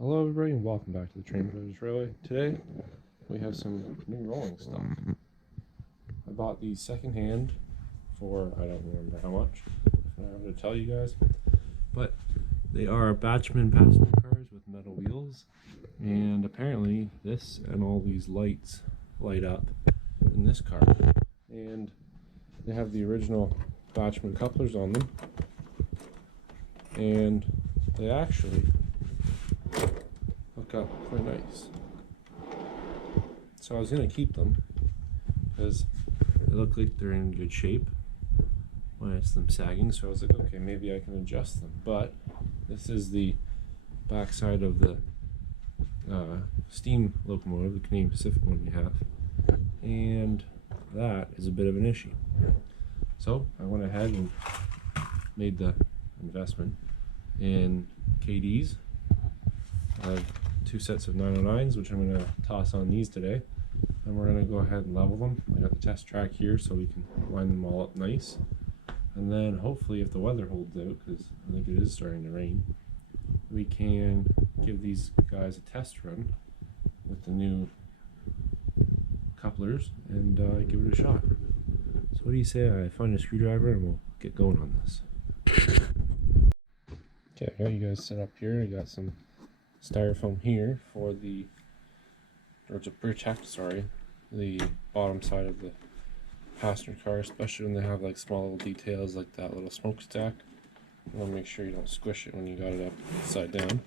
Hello everybody and welcome back to the Train Brothers Railway. Today we have some new rolling stock. I bought these secondhand for I don't remember how much. I'm not able to tell you guys, but they are Batchman passenger cars with metal wheels, and apparently this and all these lights light up in this car, and they have the original Batchman couplers on them, and they actually look up quite nice. So I was going to keep them because they look like they're in good shape when it's them sagging, so I was like, okay, maybe I can adjust them. But this is the backside of the steam locomotive, the Canadian Pacific one we have, and that is a bit of an issue. So I went ahead and made the investment in Kadees. I have two sets of 909s, which I'm going to toss on these today, and we're going to go ahead and level them. I got the test track here so we can line them all up nice, and then hopefully if the weather holds out, because I think it is starting to rain, we can give these guys a test run with the new couplers and give it a shot. So what do you say I find a screwdriver and we'll get going on this? Okay, I got you guys set up here. I got some styrofoam here for the, or to protect, the bottom side of the passenger car, especially when they have like small little details like that little smokestack. You want to make sure you don't squish it when you got it upside down.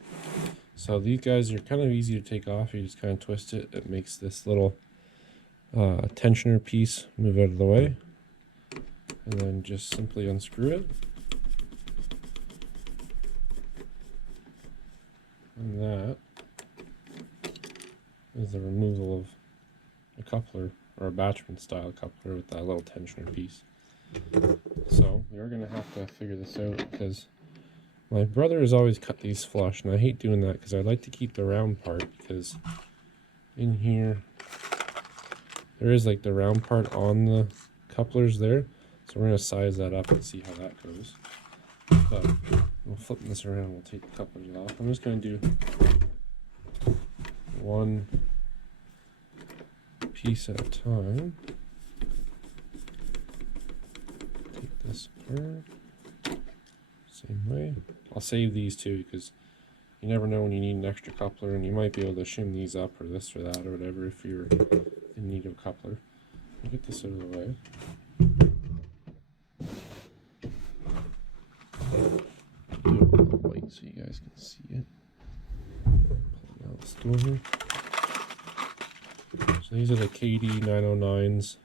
So these guys are kind of easy to take off. You just kind of twist it. It makes this little tensioner piece move out of the way, and then just simply unscrew it. And that is the removal of a coupler, or a Batchman style coupler with that little tensioner piece. So we're going to have to figure this out because my brother has always cut these flush, and I hate doing that because I like to keep the round part, because in here there is like the round part on the couplers there. So we're going to size that up and see how that goes. But we'll flip this around, we'll take the couplers off. I'm just going to do one piece at a time. Take this apart, same way. I'll save these two because you never know when you need an extra coupler, and you might be able to shim these up or this or that or whatever if you're in need of a coupler. I'll get this out of the way. Do it a little white so you guys can see it. Pull out the stool here. So these are the Kadee 909s.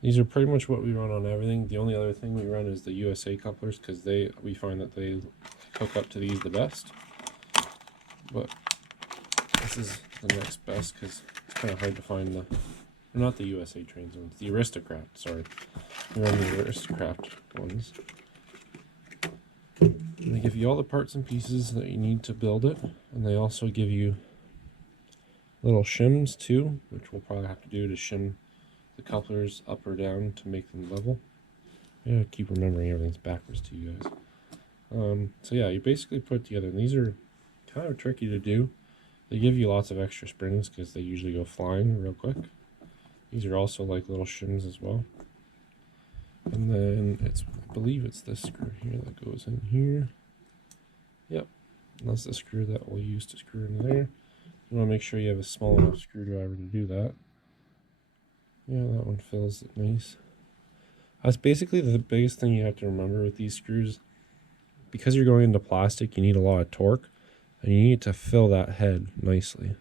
These are pretty much what we run on everything. The only other thing we run is the USA couplers because we find that they hook up to these the best. But this is the next best because it's kind of hard to find the, not the USA trains ones, the Aristocrat, sorry. We run the Aristocrat ones. And they give you all the parts and pieces that you need to build it, and they also give you little shims too, which we'll probably have to do to shim the couplers up or down to make them level. I gotta keep remembering everything's backwards to you guys. So yeah, you basically put it together, and these are kind of tricky to do. They give you lots of extra springs because they usually go flying real quick. These are also like little shims as well. And then I believe it's this screw here that goes in here. Yep, and that's the screw that we'll use to screw into there. You want to make sure you have a small enough screwdriver to do that. Yeah, that one fills it nice. That's basically the biggest thing you have to remember with these screws. Because you're going into plastic, you need a lot of torque, and you need to fill that head nicely.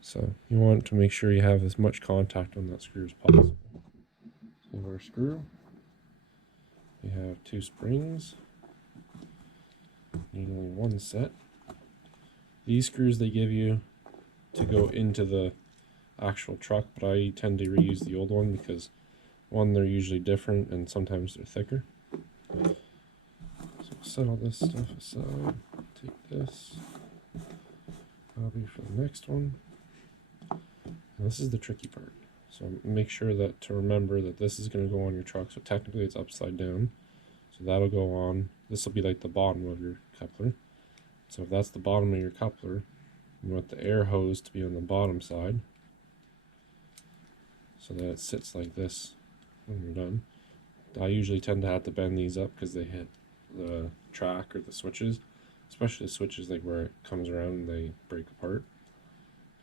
So you want to make sure you have as much contact on that screw as possible. So our screw, we have two springs, need only one set. These screws they give you to go into the actual truck, but I tend to reuse the old one because one, they're usually different and sometimes they're thicker. So set all this stuff aside, take this, copy for the next one. And this is the tricky part. So make sure that to remember that this is going to go on your truck. So technically it's upside down. So that'll go on. This will be like the bottom of your coupler. So if that's the bottom of your coupler, you want the air hose to be on the bottom side so that it sits like this when you're done. I usually tend to have to bend these up because they hit the track or the switches, especially the switches like where it comes around and they break apart.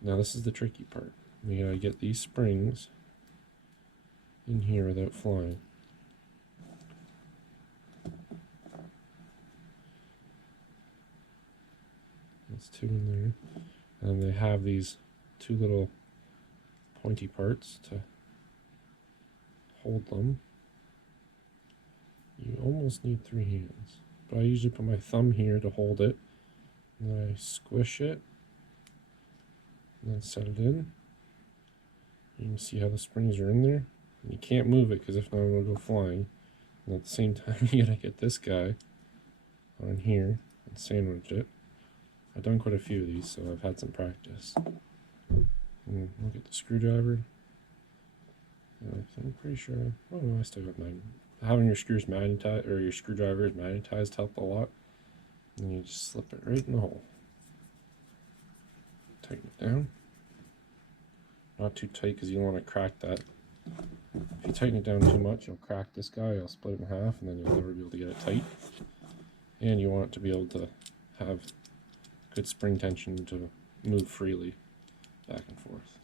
Now this is the tricky part. We gotta get these springs in here without flying. That's two in there. And they have these two little pointy parts to hold them. You almost need three hands. But I usually put my thumb here to hold it. And then I squish it. And then set it in. You can see how the springs are in there. And you can't move it because if not it'll go flying. And at the same time you gotta get this guy on here and sandwich it. I've done quite a few of these, so I've had some practice. And look at the screwdriver. I'm pretty sure. Oh no, I still got mine. Having your screws magnetized or your screwdriver magnetized help a lot. And you just slip it right in the hole. Tighten it down. Not too tight because you don't want to crack that. If you tighten it down too much, you'll crack this guy. You'll split it in half, and then you'll never be able to get it tight. And you want it to be able to have good spring tension to move freely back and forth.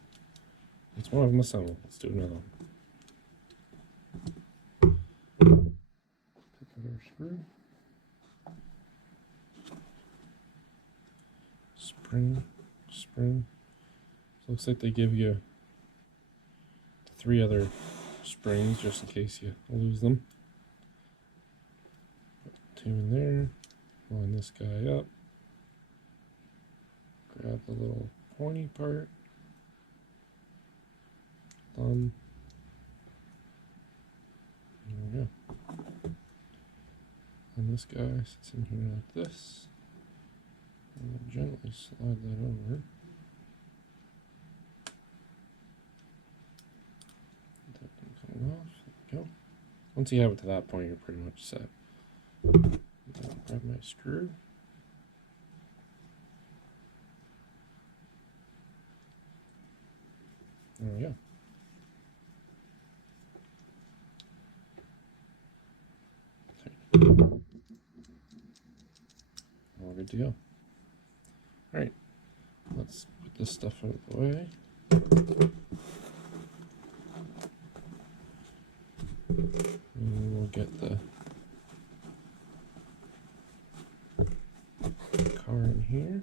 It's one of them assembled. Let's do another one. Pick up our screw. Spring, spring. So it looks like they give you 3 other springs just in case you lose them. Put 2 in there. Line this guy up. Grab the little pointy part. Thumb. There we go. And this guy sits in here like this. And we'll gently slide that over. That thing coming off. There we go. Once you have it to that point, you're pretty much set. Grab my screw. There we go. All good to go. Alright, let's put this stuff out of the way. And we'll get the car in here.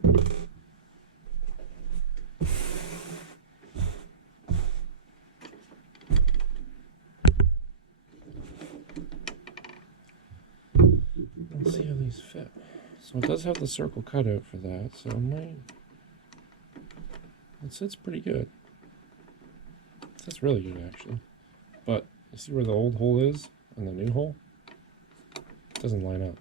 Let's see how these fit. So it does have the circle cut out for that, so it sits pretty good. It sits really good actually. But you see where the old hole is and the new hole? It doesn't line up.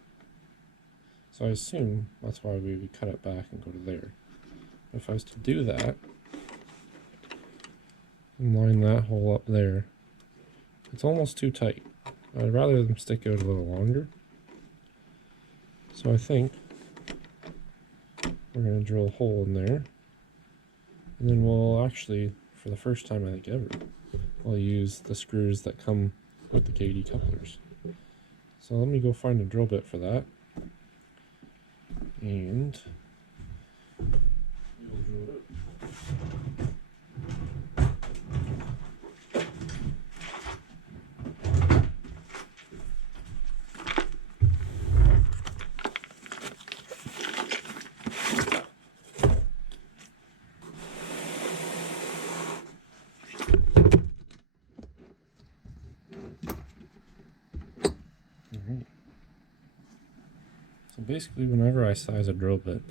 So I assume that's why we would cut it back and go to there. If I was to do that and line that hole up there, it's almost too tight. I'd rather them stick out a little longer. So I think we're going to drill a hole in there, and then we'll actually, for the first time I think ever, we'll use the screws that come with the Kadee couplers. So let me go find a drill bit for that, and we'll drill it out. So basically, whenever I size a drill bit,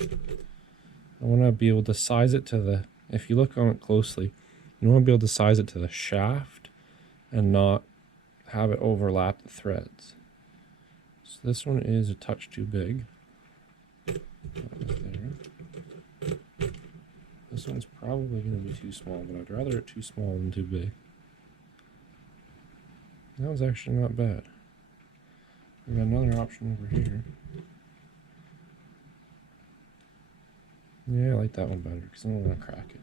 I want to be able to size it to the, if you look on it closely, you want to be able to size it to the shaft and not have it overlap the threads. So this one is a touch too big. This one's probably going to be too small, but I'd rather it too small than too big. That was actually not bad. We got another option over here. Yeah, I like that one better because I don't want to crack it.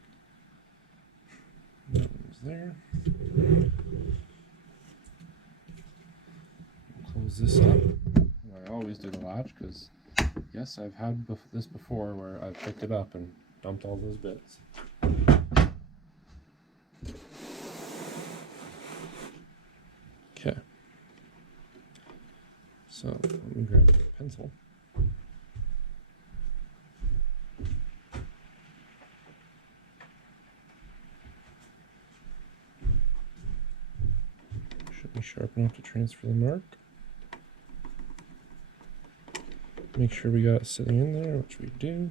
That one's there. Close this up. I always do the latch because, yes, I've had this before where I picked it up and dumped all those bits. Okay. So let me grab a pencil. Should be sharp enough to transfer the mark. Make sure we got it sitting in there, which we do.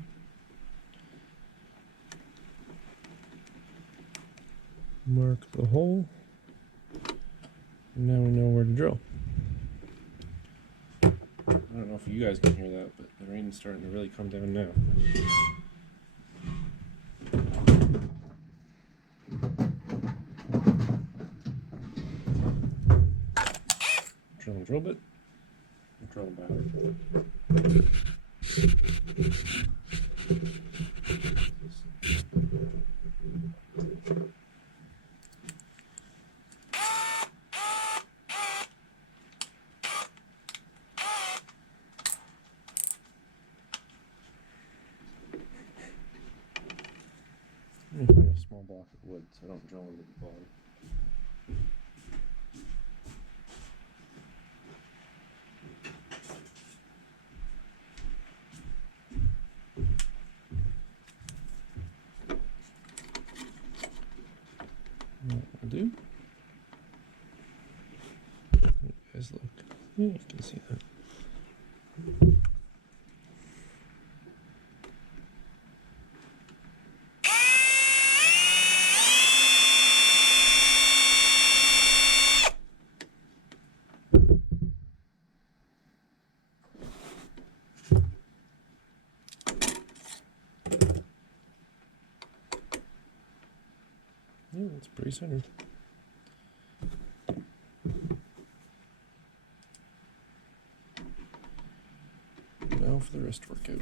Mark the hole. And now we know where to drill. I don't know if you guys can hear that, but the rain's starting to really come down now. Drill and drill bit. Drill back. Let me find a small block of wood so I don't drill into the bottom. What we'll do, you guys look, yeah, you can see that. Yeah, it's pretty centered. Now for the wrist workout.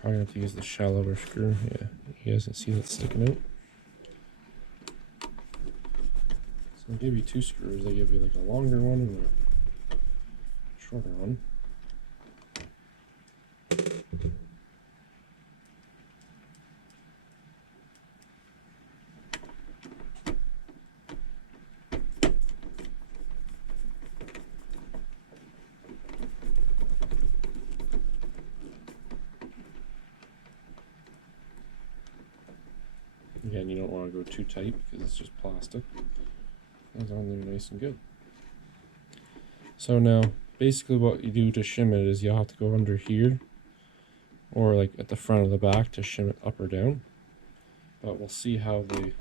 Probably have to use the shallower screw. Yeah, you guys can see that sticking out. So they give you two screws. They give you like a longer one and a shorter one. Again, you don't want to go too tight because it's just plastic. It's on there nice and good. So now, basically what you do to shim it is you'll have to go under here, or like at the front of the back to shim it up or down. But we'll see how they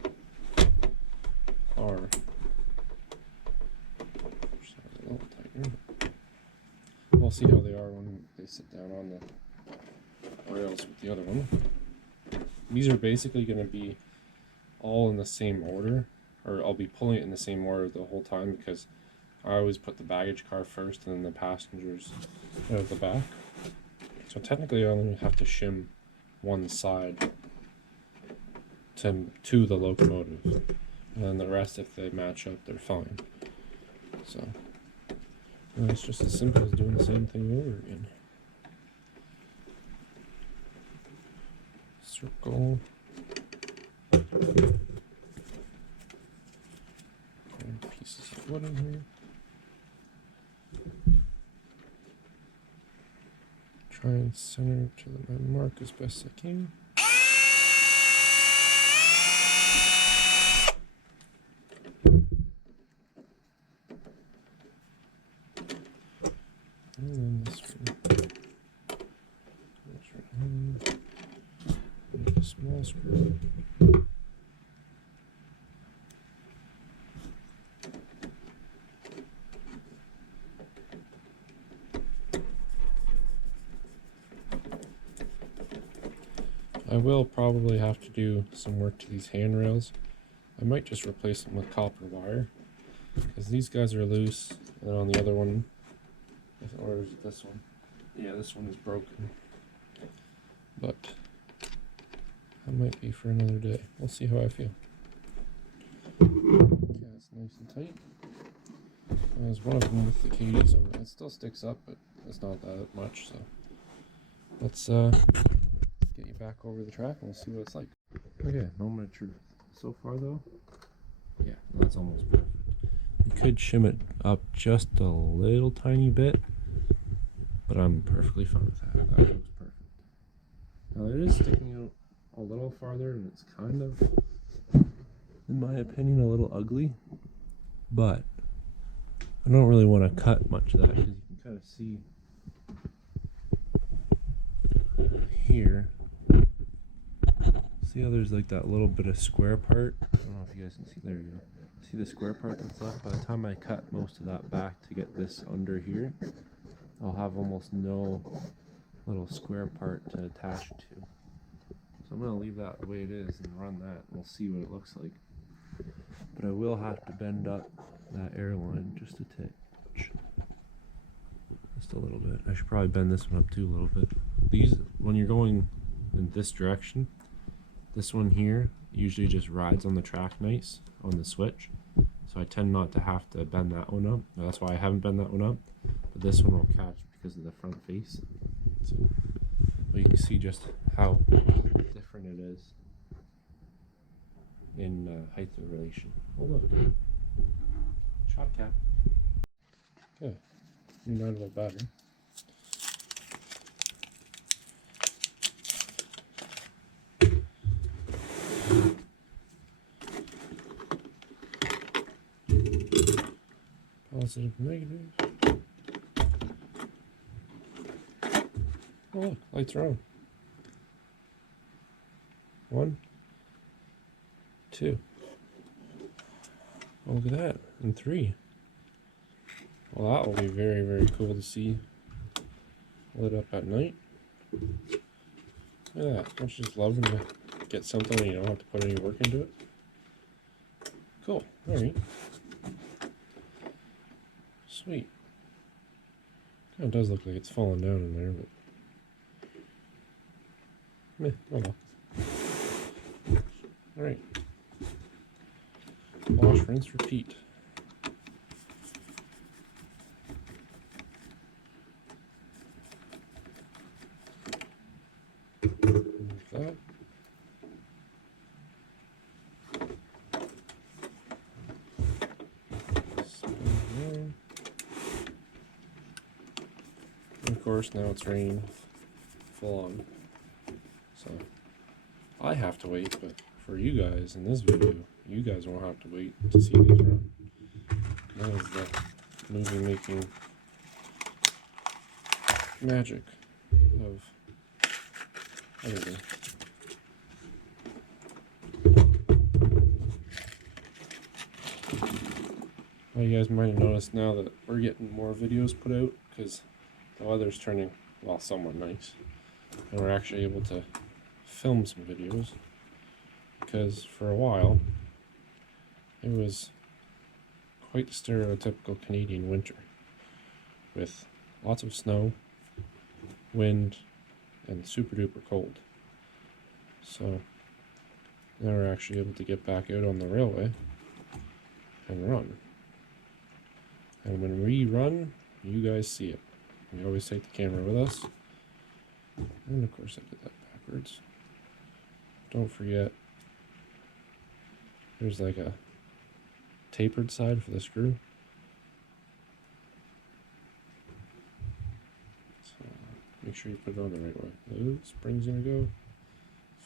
are. Just a little tighter. We'll see how they are when they sit down on the rails with the other one. These are basically going to be all in the same order, or I'll be pulling it in the same order the whole time because I always put the baggage car first and then the passengers out of the back. So technically I only have to shim one side to the locomotive, and then the rest, if they match up, they're fine. So it's just as simple as doing the same thing over again. Circle. And pieces of wood in here. Try and center to my mark as best I can. And then this one. That's right. Make a small screw. I will probably have to do some work to these handrails. I might just replace them with copper wire, because these guys are loose, and then on the other one, or is it this one? Yeah, this one is broken. But that might be for another day. We'll see how I feel. Yeah, it's nice and tight. There's one of them with the Kadees on it. It still sticks up, but it's not that much, so let's get you back over the track and we'll see what it's like. Okay, moment of truth. So far though, yeah, that's almost perfect. You could shim it up just a little tiny bit, but I'm perfectly fine with that. That looks perfect. Now it is sticking out a little farther and it's kind of, in my opinion, a little ugly, but I don't really want to cut much of that because you can kind of see here. See how there's like that little bit of square part? I don't know if you guys can see. There you go. See the square part that's left? By the time I cut most of that back to get this under here, I'll have almost no little square part to attach to. So I'm going to leave that the way it is and run that, and we'll see what it looks like. But I will have to bend up that airline just a touch. Just a little bit. I should probably bend this one up too a little bit. These, when you're going in this direction, this one here usually just rides on the track nice on the switch. So I tend not to have to bend that one up. That's why I haven't bent that one up. But this one will catch because of the front face. So, but you can see just how different it is in height of relation. Oh look, shop cap. Okay, new 9-volt battery. Positive, negative. Oh look, lights are on. 1, 2. Oh, look at that. And 3. Well, that will be very, very cool to see lit up at night. Look at that. Don't you just love when you get something and you don't have to put any work into it? Cool. Alright. Sweet. Kind of does look like it's falling down in there, but oh well. Alright. Wash, rinse, repeat. Move that. And of course, now it's raining full on. So I have to wait, but for you guys in this video, you guys won't have to wait to see these run. That is the movie making magic of editing. Well, you guys might have noticed now that we're getting more videos put out because the weather's turning, well, somewhat nice. And we're actually able to film some videos. Because for a while, it was quite the stereotypical Canadian winter. With lots of snow, wind, and super duper cold. So now we're actually able to get back out on the railway and run. And when we run, you guys see it. We always take the camera with us. And of course I did that backwards. Don't forget, there's like a tapered side for the screw. So make sure you put it on the right way. Ooh, spring's gonna go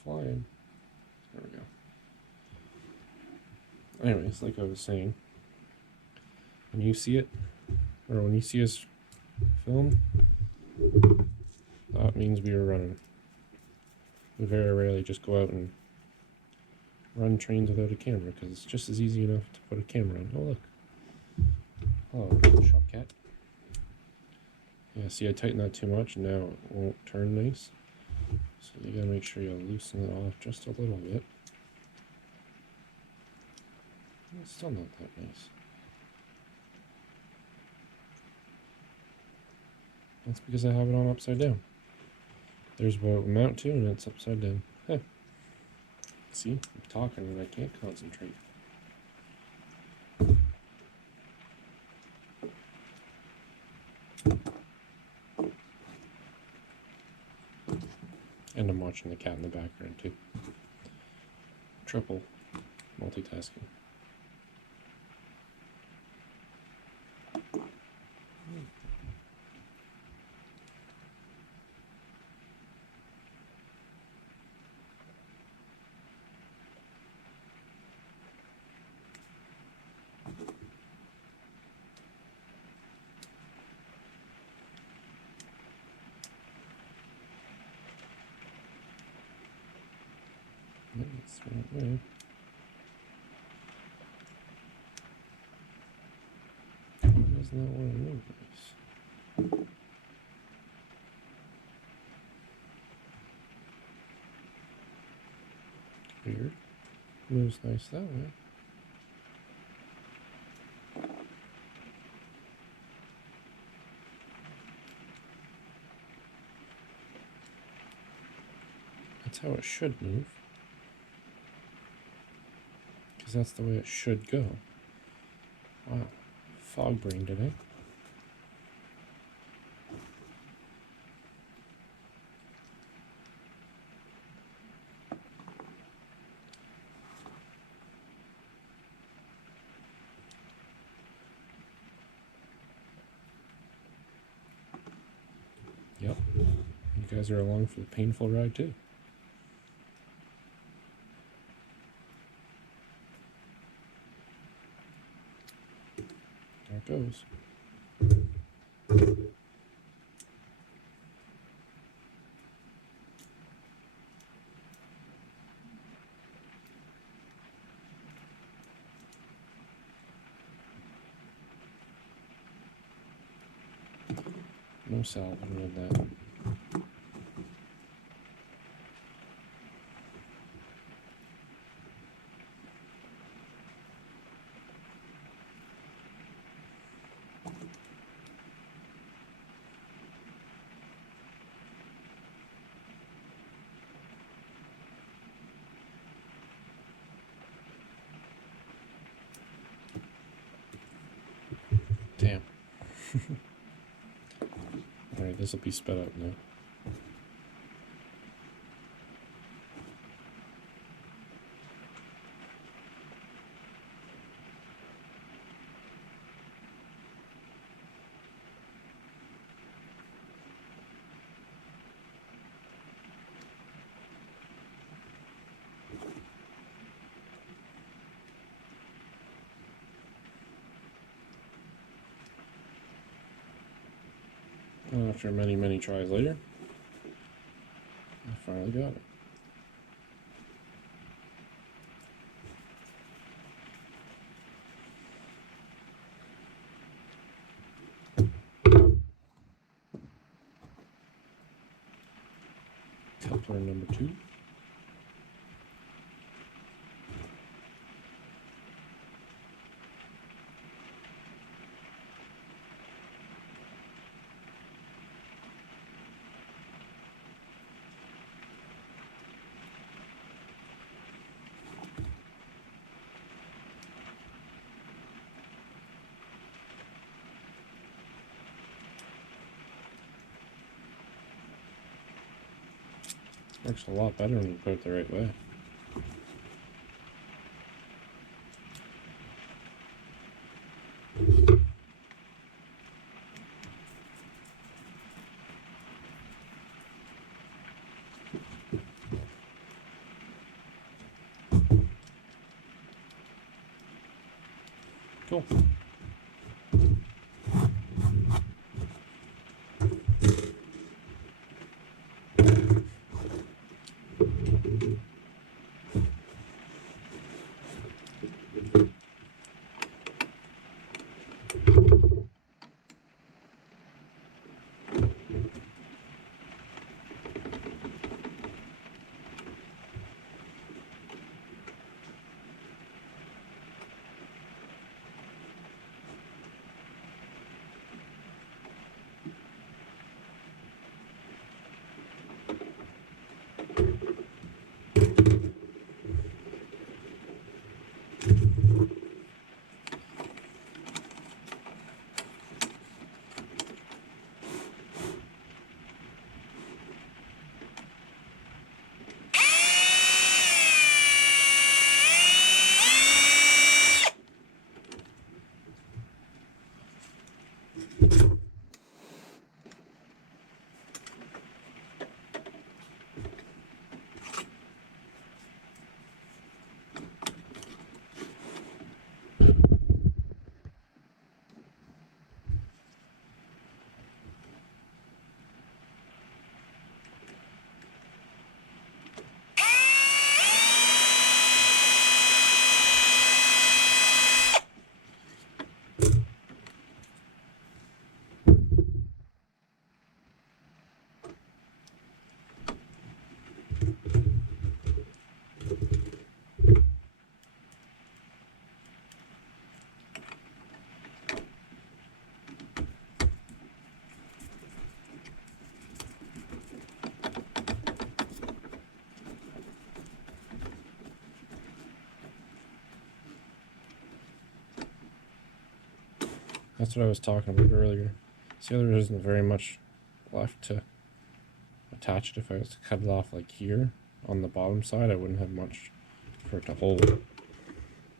flying. There we go. Anyways, like I was saying, when you see it, or when you see us film, that means we are running. We very rarely just go out and run trains without a camera, because it's just as easy enough to put a camera on. Oh look. Oh, shop cat. Yeah, see I tightened that too much and now it won't turn nice. So you gotta make sure you loosen it off just a little bit. It's still not that nice. That's because I have it on upside down. There's where it will mount to, and it's upside down. Hey. See? I'm talking and I can't concentrate. And I'm watching the cat in the background too. Triple multitasking. That's right way. Why does not want to move this? Weird. Moves nice that way. That's how it should move. Because that's the way it should go. Wow. Fog brain today. Yep. You guys are along for the painful ride too. There it goes. No salving with that. Damn. Alright, this will be sped up now. After many, many tries later, I finally got it. Coupler number 2. Works a lot better when you put it the right way. Cool. That's what I was talking about earlier. See how there isn't very much left to attach it. If I was to cut it off like here on the bottom side, I wouldn't have much for it to hold.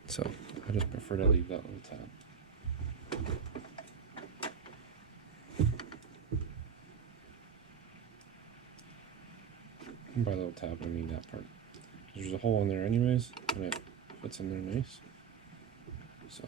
So I just prefer to leave that little tab. And by little tab, I mean that part. There's a hole in there anyways, and it fits in there nice. So.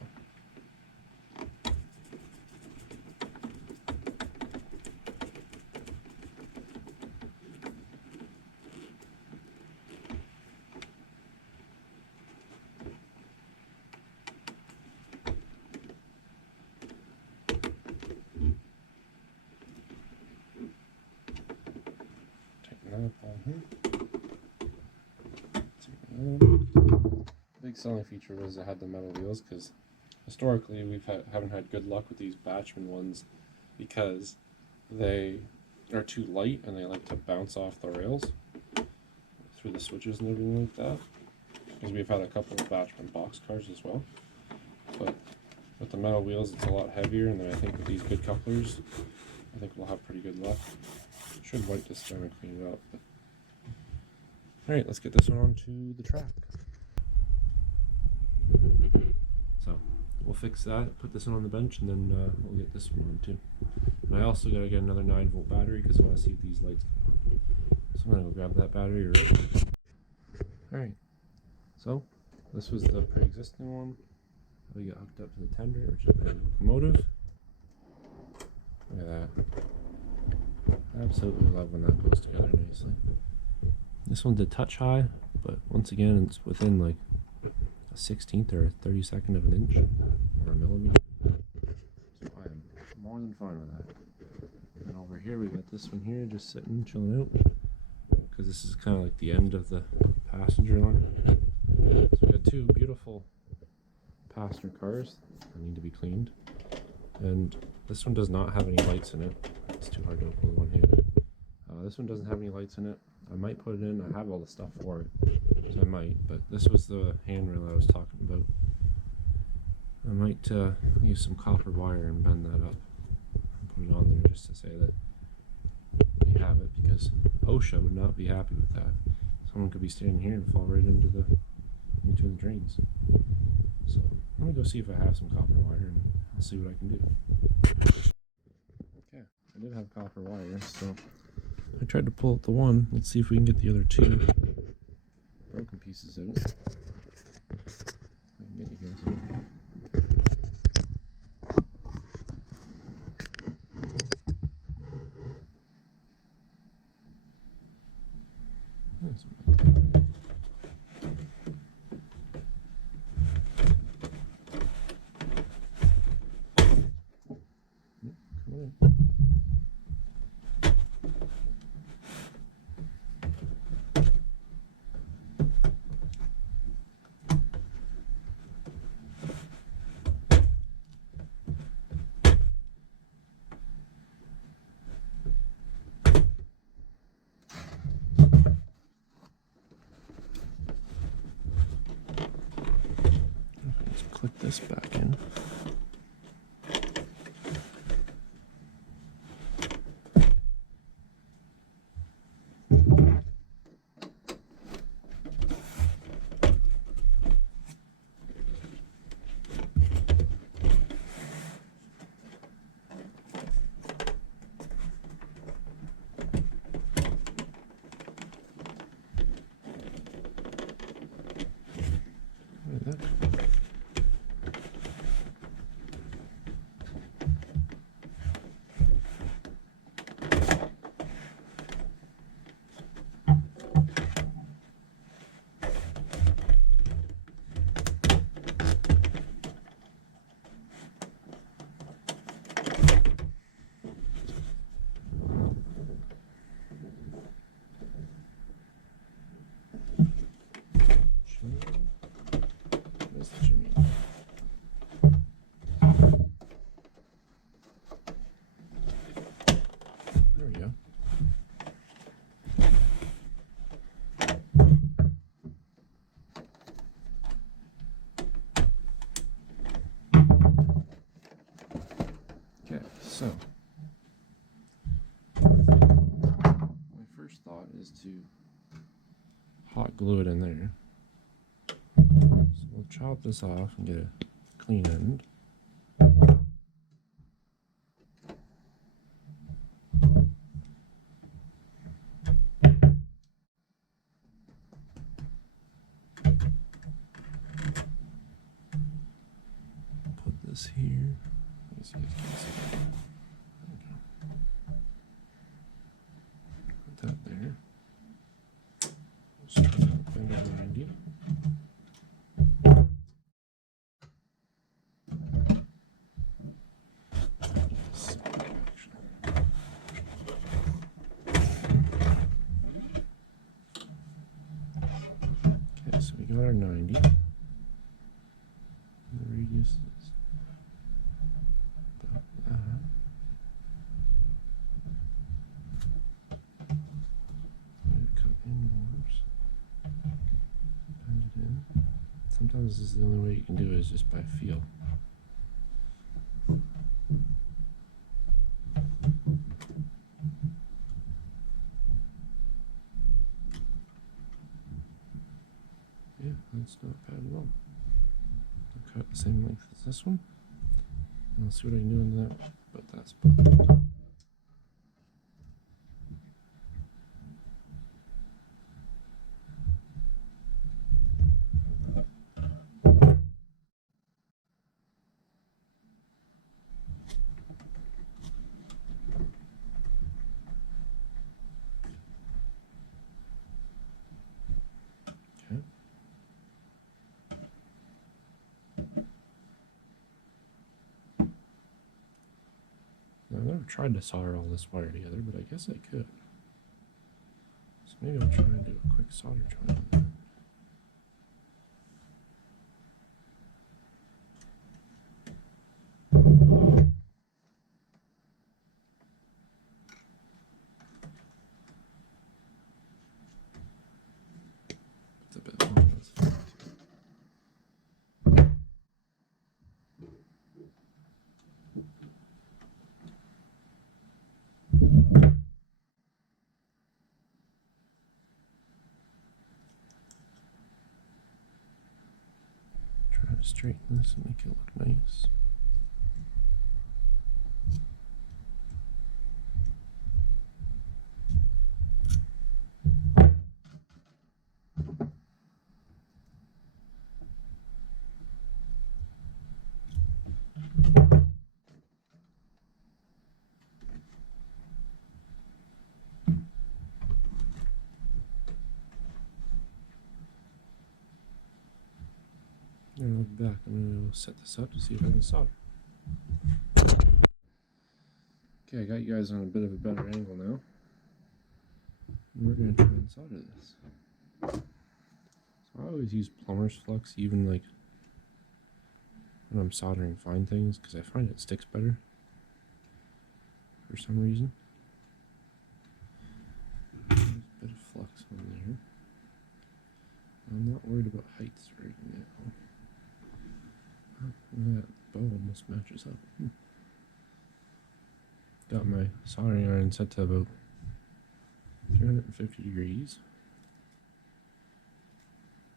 Big selling feature was it had the metal wheels, because historically haven't had good luck with these Batchman ones because they are too light and they like to bounce off the rails through the switches and everything like that. Because we've had a couple of Batchman box cars as well, but with the metal wheels it's a lot heavier, and then I think with these good couplers I think we'll have pretty good luck. Should wipe this down and clean it up. But... Alright, let's get this one onto the track. So we'll fix that, put this one on the bench, and then we'll get this one on too. And I also gotta get another 9-volt battery because I want to see if these lights come on. So I'm gonna go grab that battery right. Alright, so this was the pre-existing one. We got hooked up to the tender, which is the locomotive. Look at that. I absolutely love when that goes together nicely. This one's a touch high, but once again it's within like a 16th or a 32nd of an inch or a millimeter. So I am more than fine with that. And over here we got this one here just sitting, chilling out, because this is kind of like the end of the passenger line. So we got two beautiful passenger cars that need to be cleaned. And this one does not have any lights in it. It's too hard to open with one hand. This one doesn't have any lights in it. I might put it in. I have all the stuff for it, so I might. But this was the handrail I was talking about. I might use some copper wire and bend that up and put it on there just to say that we have it, because OSHA would not be happy with that. Someone could be standing here and fall right into between the drains. So I'm gonna go see if I have some copper wire, and I'll see what I can do. Okay, I did have copper wire, so I tried to pull out the one. Let's see if we can get the other two broken pieces out. I can get you guys out. Click this back in. Look at that. is to hot glue it in there. So we'll chop this off and get a clean end. Put this here. Let me see if you can see that. Okay. Put that there. Straight up bend it 90. Okay, so we got our 90. And the radius is about that. Come inwards. Bend it in. Sometimes this is the only way you can do it is just by feel. Yeah, that's not bad at all. I'll cut the same length as this one. And I'll see what I can do in that, but that's perfect. Okay. Now, I've never tried to solder all this wire together, but I guess I could. So maybe I'll try and do a quick solder joint on that. It's a bit long, that's fine. Try to straighten this and make it look nice. And I'll be back. I'm going to set this up to see if I can solder. Okay, I got you guys on a bit of a better angle now. And we're going to try and solder this. So I always use plumber's flux, even like when I'm soldering fine things, because I find it sticks better for some reason. There's a bit of flux on there. I'm not worried about heights right now. Oh, that bow almost matches up. Got my soldering iron set to about 350 degrees.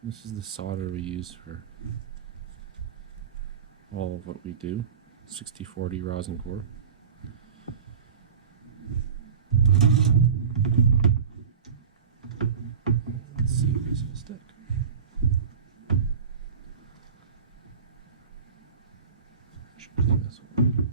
This is the solder we use for all of what we do. 60-40 rosin core. Let's see if this will stick. I should clean this one.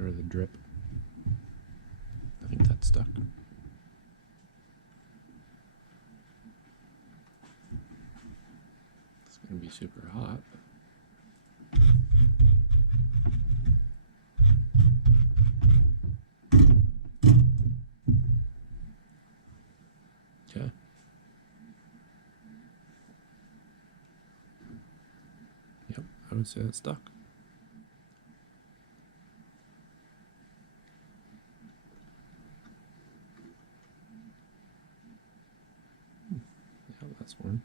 Get rid of the drip. I think that's stuck. It's going to be super hot. Okay. Yep, I would say it's stuck. Yeah, that's one.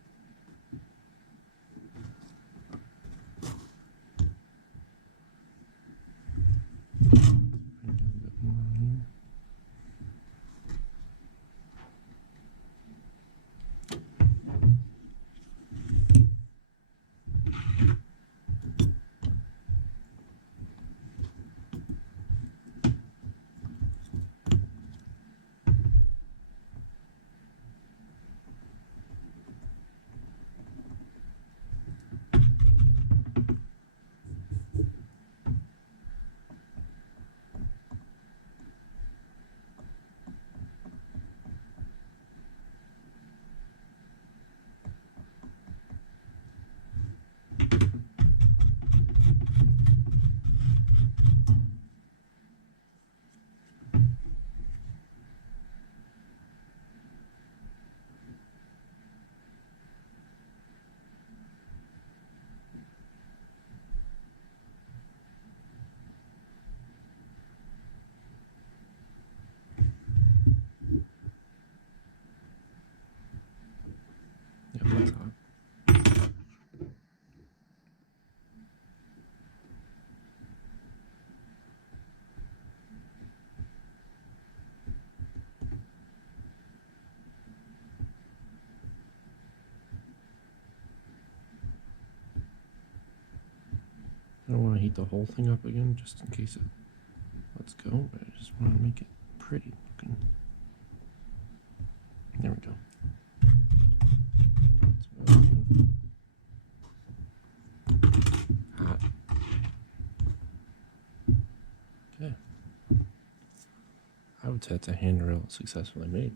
Yep, that's hot. I don't want to heat the whole thing up again, just in case it lets go, but I just want to make it pretty looking. There we go. Hot. Okay. I would say it's a handrail successfully made.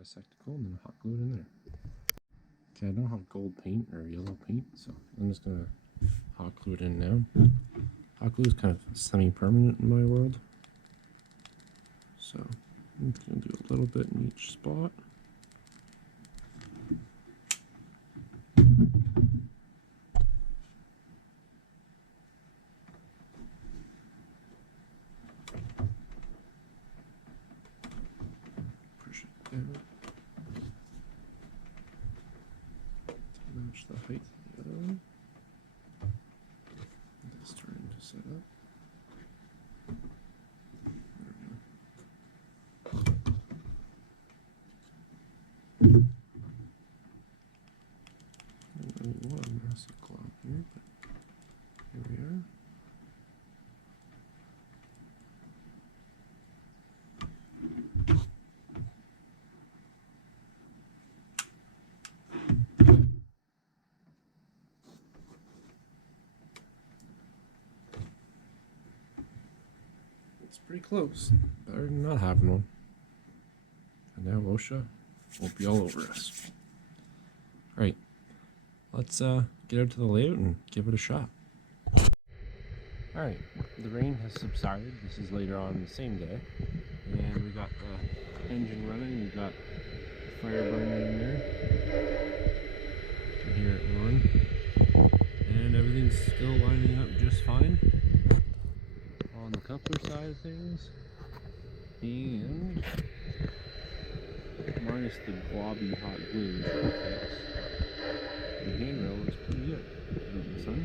A sec to cool and then hot glue it in there. Okay, I don't have gold paint or yellow paint, so I'm just gonna hot glue it in now. Hot glue is kind of semi-permanent in my world, so I'm just gonna do a little bit in each spot. Push it down. Match the height of the other one. It's starting to set up. There we go. I don't want a massive glob here, but here we are. Pretty close. Better than not having one. And now OSHA won't be all over us. Alright, let's get out to the layout and give it a shot. Alright, the rain has subsided. This is later on the same day. And we got the engine running. We got the fire burning in there. You can hear it run. And everything's still lining up just fine on the coupler side of things, and minus the globby hot glue in the face, the handrail looks pretty good in the sun.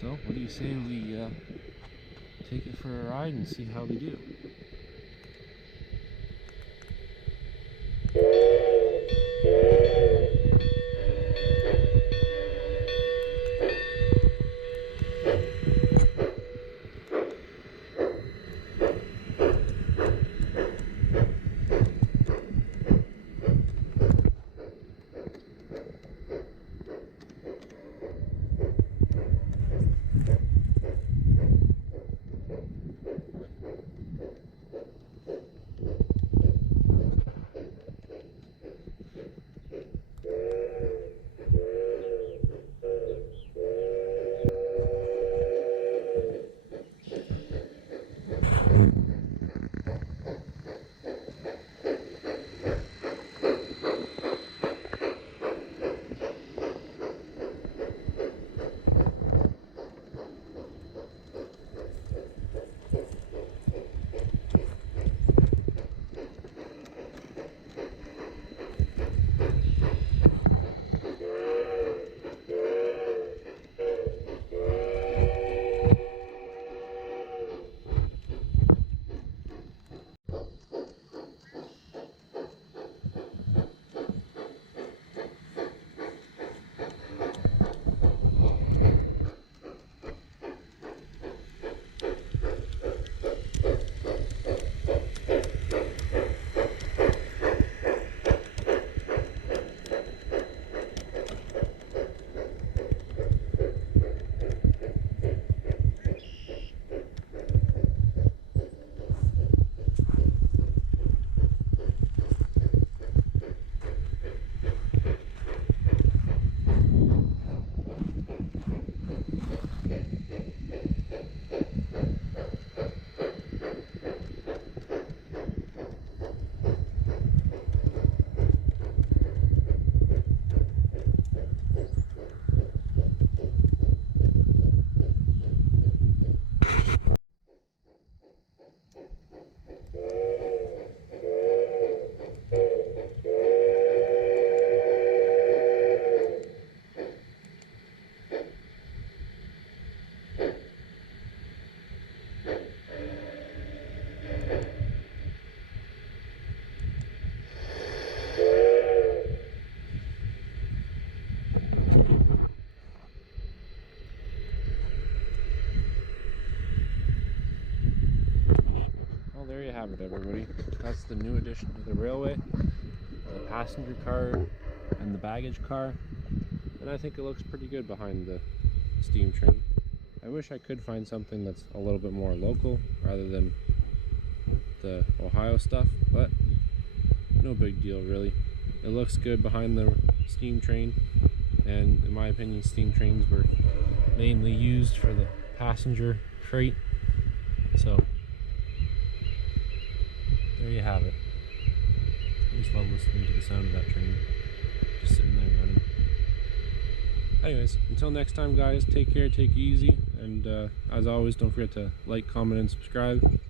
So what do you say we take it for a ride and see how we do? Well, there you have it, everybody. That's the new addition to the railway. The passenger car and the baggage car. And I think it looks pretty good behind the steam train. I wish I could find something that's a little bit more local rather than the Ohio stuff, but no big deal really. It looks good behind the steam train, and in my opinion, steam trains were mainly used for the passenger freight. So there you have it. I just love listening to the sound of that train just sitting there running. Anyways, until next time guys, take care, take it easy, and as always, don't forget to like, comment, and subscribe.